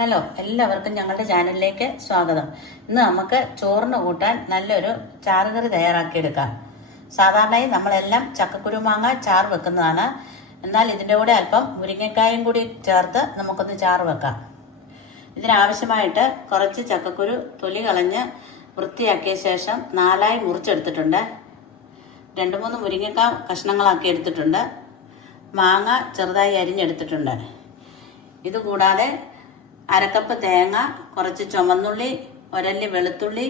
Hello എല്ലാവർക്കും ഞങ്ങളുടെ ചാനലിലേക്ക് സ്വാഗതം. ഇന്ന് നമുക്ക് ചോറിന് കൂട്ടാൻ നല്ലൊരു ചാറുകറി തയ്യാറാക്കിയെടുക്കാം. സാധാരണയായി നമ്മളെല്ലാം ചക്കക്കുരുമാങ്ങ ചാറ് വെക്കുന്നതാണ്. എന്നാൽ ഇതിന്റെ കൂടെ അല്പം മുരിങ്ങക്കായും കൂടി ചേർത്ത് നമുക്കൊന്ന് ചാർ വെക്കാം. ഇതിനാവശ്യമായിട്ട് കുറച്ച് ചക്കക്കുരു തൊലി കളഞ്ഞ് വൃത്തിയാക്കിയ ശേഷം നാലായി മുറിച്ചെടുത്തിട്ടുണ്ട്. രണ്ട് മൂന്ന് മുരിങ്ങക്ക കഷ്ണങ്ങളാക്കി എടുത്തിട്ടുണ്ട്. മാങ്ങ ചെറുതായി അരിഞ്ഞെടുത്തിട്ടുണ്ട്. ഇതുകൂടാതെ അരക്കപ്പ് തേങ്ങ കുറച്ച് ചുമന്നുള്ളി ഒരല്ലി വെളുത്തുള്ളി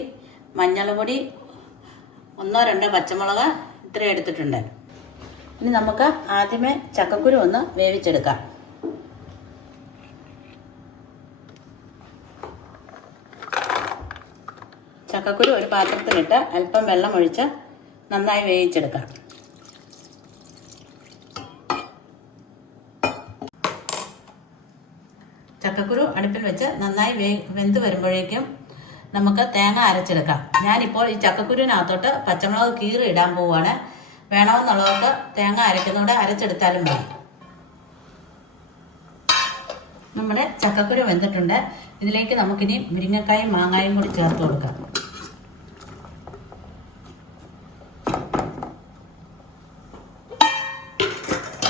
മഞ്ഞൾപൊടി ഒന്നോ രണ്ടോ പച്ചമുളക് ഇത്ര എടുത്തിട്ടുണ്ട്. ഇനി നമുക്ക് ആദ്യമേ ചക്കക്കുരു ഒന്ന് വേവിച്ചെടുക്കാം. ചക്കക്കുരു ഒരു പാത്രത്തിലിട്ട് അല്പം വെള്ളം ഒഴിച്ച് നന്നായി വേവിച്ചെടുക്കാം. ചക്കക്കുരു അടുപ്പിൽ വെച്ച് നന്നായി വേ വെന്ത് വരുമ്പോഴേക്കും നമുക്ക് തേങ്ങ അരച്ചെടുക്കാം. ഞാനിപ്പോൾ ഈ ചക്കക്കുരുവിനകത്തോട്ട് പച്ചമുളക് കീറി ഇടാൻ പോവുകയാണ്. വേണമെന്നുള്ളവർക്ക് തേങ്ങ അരയ്ക്കുന്നതുകൊണ്ട് അരച്ചെടുത്താലും മതി. നമ്മുടെ ചക്കക്കുരു വെന്തിട്ടുണ്ട്. ഇതിലേക്ക് നമുക്കിനി മുരിങ്ങക്കായും മാങ്ങായും കൂടി ചേർത്ത് കൊടുക്കാം.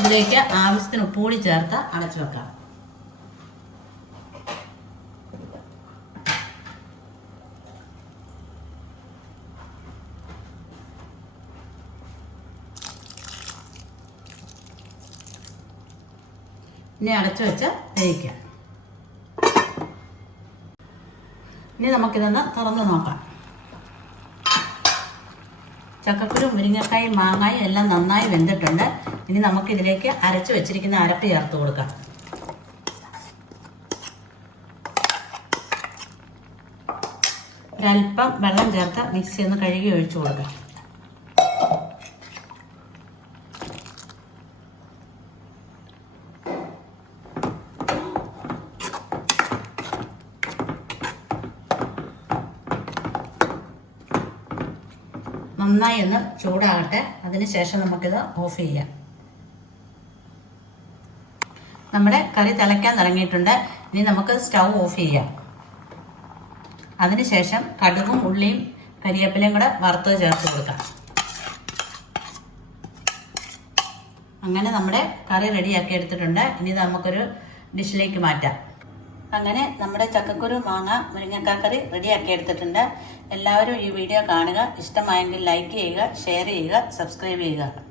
ഇതിലേക്ക് ആവശ്യത്തിന് ഉപ്പ് കൂടി ചേർത്ത് അടച്ചു വെക്കാം. ഇനി അടച്ചു വെച്ച് വേവിക്കാം ഇനി നമുക്കിതൊന്ന് തുറന്ന് നോക്കാം. ചക്കക്കുരു മുരിങ്ങക്കായും മാങ്ങായും എല്ലാം നന്നായി വെന്തിട്ടുണ്ട്. ഇനി നമുക്കിതിലേക്ക് അരച്ചു വെച്ചിരിക്കുന്ന അരപ്പ് ചേർത്ത് കൊടുക്കാം. ഒരല്പം വെള്ളം ചേർത്ത് മിക്സി ഒന്ന് കഴുകി ഒഴിച്ചു കൊടുക്കാം. നന്നായി ഒന്ന് ചൂടാകട്ടെ അതിനുശേഷം നമുക്കിത് ഓഫ് ചെയ്യാം. നമ്മുടെ കറി തിളയ്ക്കാൻ തുടങ്ങിയിട്ടുണ്ട്. ഇനി നമുക്ക് സ്റ്റൗ ഓഫ് ചെയ്യാം. അതിനുശേഷം കടുകും ഉള്ളിയും കരിയേപ്പിലയും കൂടെ വറുത്ത് ചേർത്ത് കൊടുക്കാം. അങ്ങനെ നമ്മുടെ കറി റെഡിയാക്കി എടുത്തിട്ടുണ്ട്. ഇനി നമുക്കൊരു ഡിഷിലേക്ക് മാറ്റാം. അങ്ങനെ നമ്മുടെ ചക്കക്കുരു മാങ്ങ മുരിങ്ങക്കാക്കറി റെഡിയാക്കി എടുത്തിട്ടുണ്ട്. എല്ലാവരും ഈ വീഡിയോ കാണുക. ഇഷ്ടമായെങ്കിൽ ലൈക്ക് ചെയ്യുക ഷെയർ ചെയ്യുക സബ്സ്ക്രൈബ് ചെയ്യുക.